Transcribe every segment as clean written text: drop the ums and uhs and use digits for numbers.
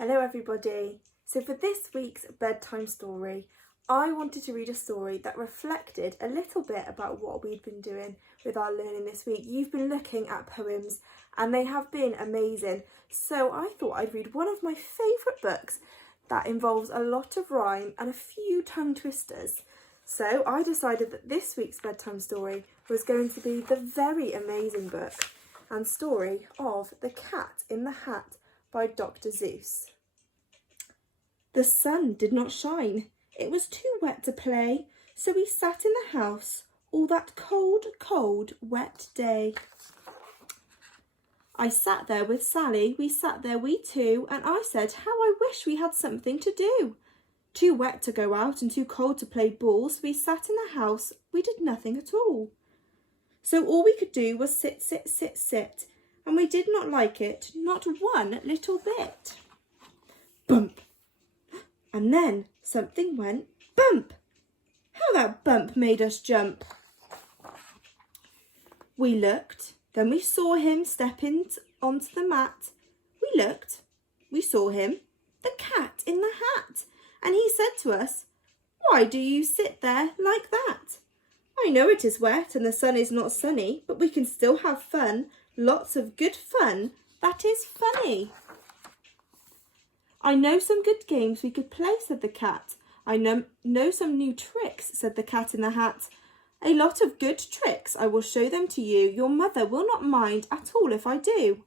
Hello everybody. So for this week's bedtime story, I wanted to read a story that reflected a little bit about what we've been doing with our learning this week. You've been looking at poems and they have been amazing. So I thought I'd read one of my favourite books that involves a lot of rhyme and a few tongue twisters. So I decided that this week's bedtime story was going to be the very amazing book and story of The Cat in the Hat by Dr. Seuss. The sun did not shine. It was too wet to play, so we sat in the house all that cold, cold, wet day. I sat there with Sally, we sat there we two, and I said how I wish we had something to do. Too wet to go out and too cold to play ball, so we sat in the house, we did nothing at all. So all we could do was sit, sit, sit, sit, and we did not like it, not one little bit. Bump! And then something went bump. How that bump made us jump. We looked, then we saw him step onto the mat. We looked, we saw him, the cat in the hat, and he said to us, "Why do you sit there like that? I know it is wet and the sun is not sunny, but we can still have fun, lots of good fun, that is funny." "I know some good games we could play," said the cat. "I know some new tricks," said the cat in the hat. "A lot of good tricks, I will show them to you. Your mother will not mind at all if I do."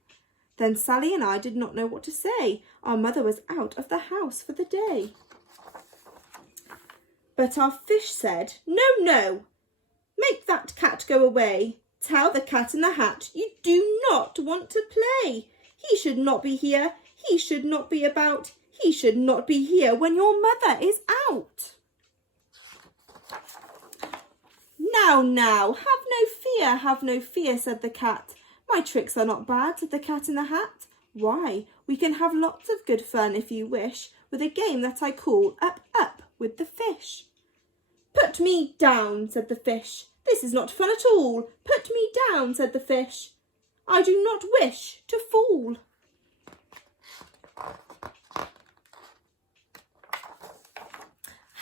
Then Sally and I did not know what to say. Our mother was out of the house for the day. But our fish said, "No, no, make that cat go away. Tell the cat in the hat you do not want to play. He should not be here. He should not be about. He should not be here when your mother is out." Now, have no fear, said the cat. "My tricks are not bad," said the cat in the hat. "Why, we can have lots of good fun if you wish, with a game that I call Up, Up with the Fish." "Put me down," said the fish. "This is not fun at all. Put me down," said the fish. "I do not wish to fall."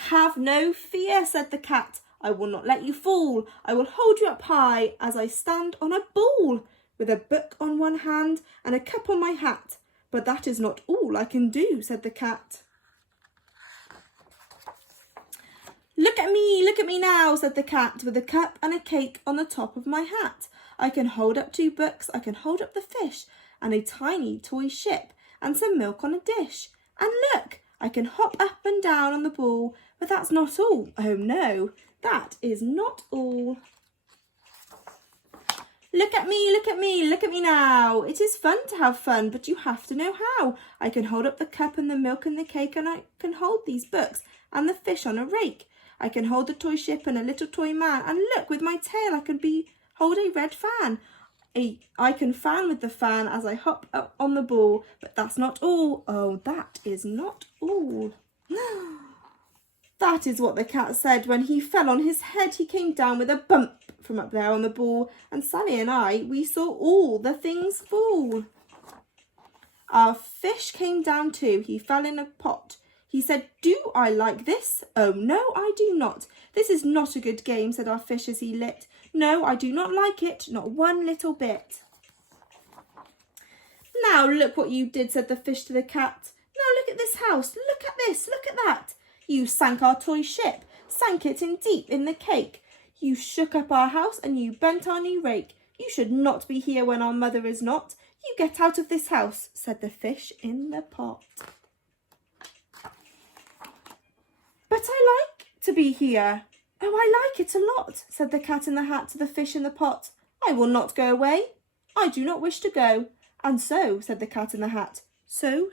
"Have no fear," said the cat. "I will not let you fall. I will hold you up high as I stand on a ball, with a book on one hand and a cup on my hat. But that is not all I can do," said the cat. Look at me now," said the cat, "with a cup and a cake on the top of my hat. I can hold up 2 books, I can hold up the fish, and a tiny toy ship, and some milk on a dish. And look, I can hop up and down on the ball, but that's not all. Oh no, that is not all. Look at me now. It is fun to have fun, but you have to know how. I can hold up the cup and the milk and the cake, and I can hold these books and the fish on a rake. I can hold a toy ship and a little toy man, and look, with my tail I can hold a red fan. I can fan with the fan as I hop up on the ball, but that's not all. Oh, that is not all." That is what the cat said when he fell on his head. He came down with a bump from up there on the ball, and Sally and I, we saw all the things fall. Our fish came down too. He fell in a pot. He said, "Do I like this? Oh no, I do not. This is not a good game," said our fish as he lit. "No, I do not like it, not one little bit." "Now look what you did," said the fish to the cat. "Now look at this house, look at this, look at that. You sank our toy ship, sank it in deep in the cake. You shook up our house and you bent our new rake. You should not be here when our mother is not. You get out of this house," said the fish in the pot. "But I like to be here. Oh, I like it a lot," said the cat in the hat to the fish in the pot. "I will not go away. I do not wish to go." "And so," said the cat in the hat, so,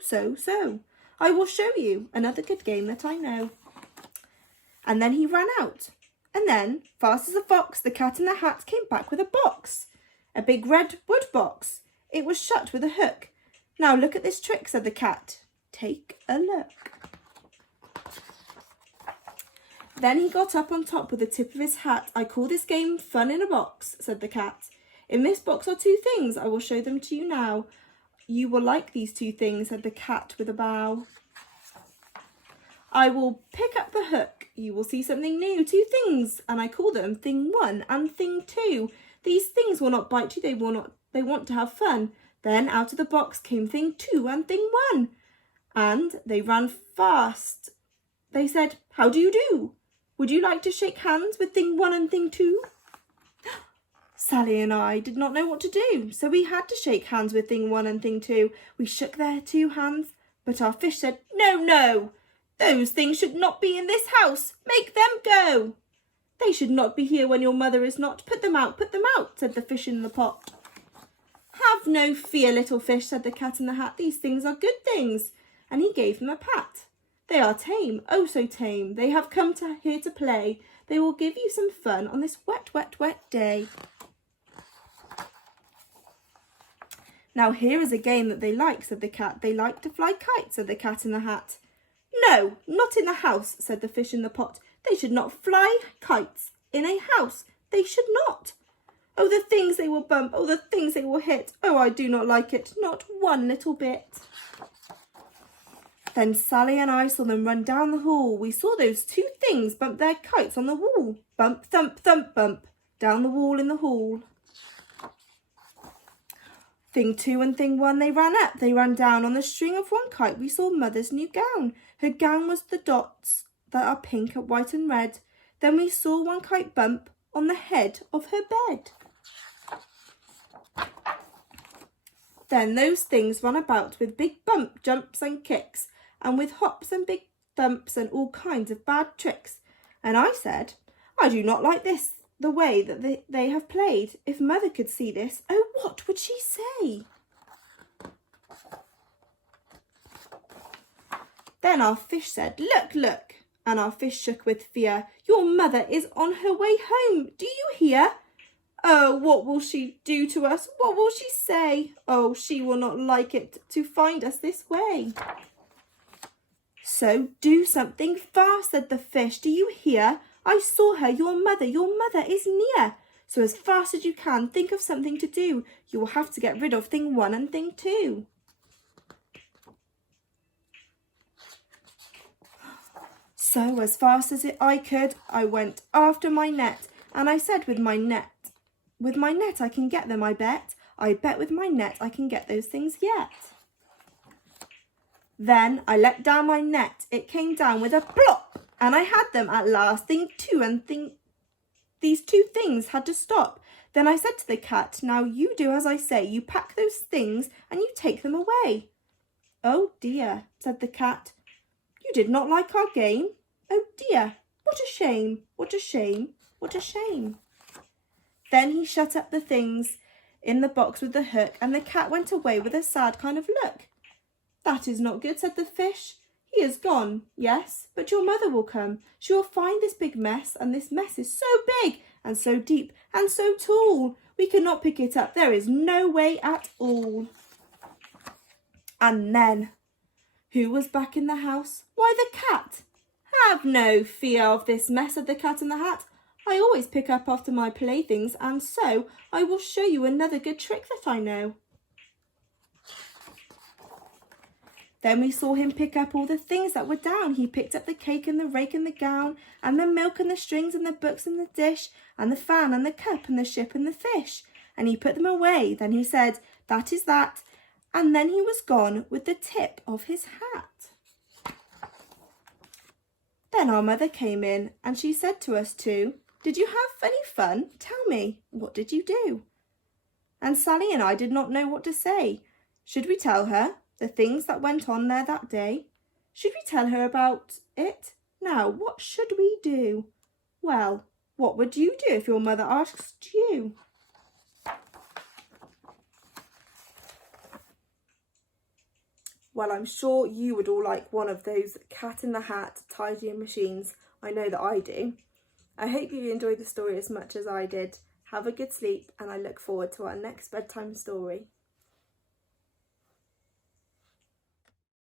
"I will show you another good game that I know." And then he ran out. And then, fast as a fox, the cat in the hat came back with a box. A big red wood box. It was shut with a hook. "Now look at this trick," said the cat. "Take a look." Then he got up on top with the tip of his hat. "I call this game Fun in a Box," said the cat. "In this box are 2 things. I will show them to you now. you will like these two things, said the cat with a bow. I will pick up the hook. You will see something new. Two things, and I call them thing 1 and thing 2. These things will not bite you. They want to have fun. Then out of the box came thing 2 and thing 1, and they ran fast. They said, "How do you do? Would you like to shake hands with thing 1 and thing 2? Sally and I did not know what to do, so we had to shake hands with thing 1 and thing 2. We shook their 2 hands, but our fish said, "No, no, those things should not be in this house. Make them go. They should not be here when your mother is not. Put them out, said the fish in the pot. Have no fear, little fish, said the cat in the hat. These things are good things. And he gave them a pat. They are tame, oh so tame. They have come here to play. They will give you some fun on this wet, wet, wet day. Now here is a game that they like, said the cat. They like to fly kites, said the cat in the hat. No, not in the house, said the fish in the pot. They should not fly kites in a house. They should not. Oh, the things they will bump. Oh, the things they will hit. Oh, I do not like it. Not one little bit. Then Sally and I saw them run down the hall. We saw those 2 things bump their kites on the wall. Bump, thump, thump, bump. Down the wall in the hall. Thing 2 and thing 1, they ran up. They ran down on the string of one kite. We saw Mother's new gown. Her gown was the dots that are pink, white and red. Then we saw one kite bump on the head of her bed. Then those things ran about with big bump, jumps and kicks, and with hops and big thumps and all kinds of bad tricks. And I said, I do not like this, the way that they have played. If Mother could see this, oh, what would she say? Then our fish said, look, look. And our fish shook with fear. Your mother is on her way home. Do you hear? Oh, what will she do to us? What will she say? Oh, she will not like it to find us this way. So do something fast, said the fish. Do you hear? I saw her, your mother is near. So as fast as you can, think of something to do. You will have to get rid of thing 1 and thing 2. So as fast as I could, I went after my net, and I said with my net I can get them, I bet. I bet with my net I can get those things yet. Then I let down my net. It came down with a plop, and I had them at last. Thing 2 and these 2 things had to stop. Then I said to the cat, now you do as I say. You pack those things and you take them away. Oh dear, said the cat. You did not like our game? Oh dear, what a shame, what a shame, what a shame. Then he shut up the things in the box with the hook, and the cat went away with a sad kind of look. That is not good, said the fish. He is gone, yes, but your mother will come. She will find this big mess, and this mess is so big and so deep and so tall. We cannot pick it up. There is no way at all. And then, who was back in the house? Why, the cat. Have no fear of this mess, said the cat in the hat. I always pick up after my playthings, and so I will show you another good trick that I know. Then we saw him pick up all the things that were down. He picked up the cake and the rake and the gown, and the milk and the strings and the books and the dish, and the fan and the cup and the ship and the fish. And he put them away. Then he said, that is that. And then he was gone with the tip of his hat. Then our mother came in, and she said to us too, did you have any fun? Tell me, what did you do? And Sally and I did not know what to say. Should we tell her the things that went on there that day? Should we tell her about it? Now, what should we do? Well, what would you do if your mother asked you? Well, I'm sure you would all like one of those Cat in the Hat tidying machines. I know that I do. I hope you enjoyed the story as much as I did. Have a good sleep, and I look forward to our next bedtime story.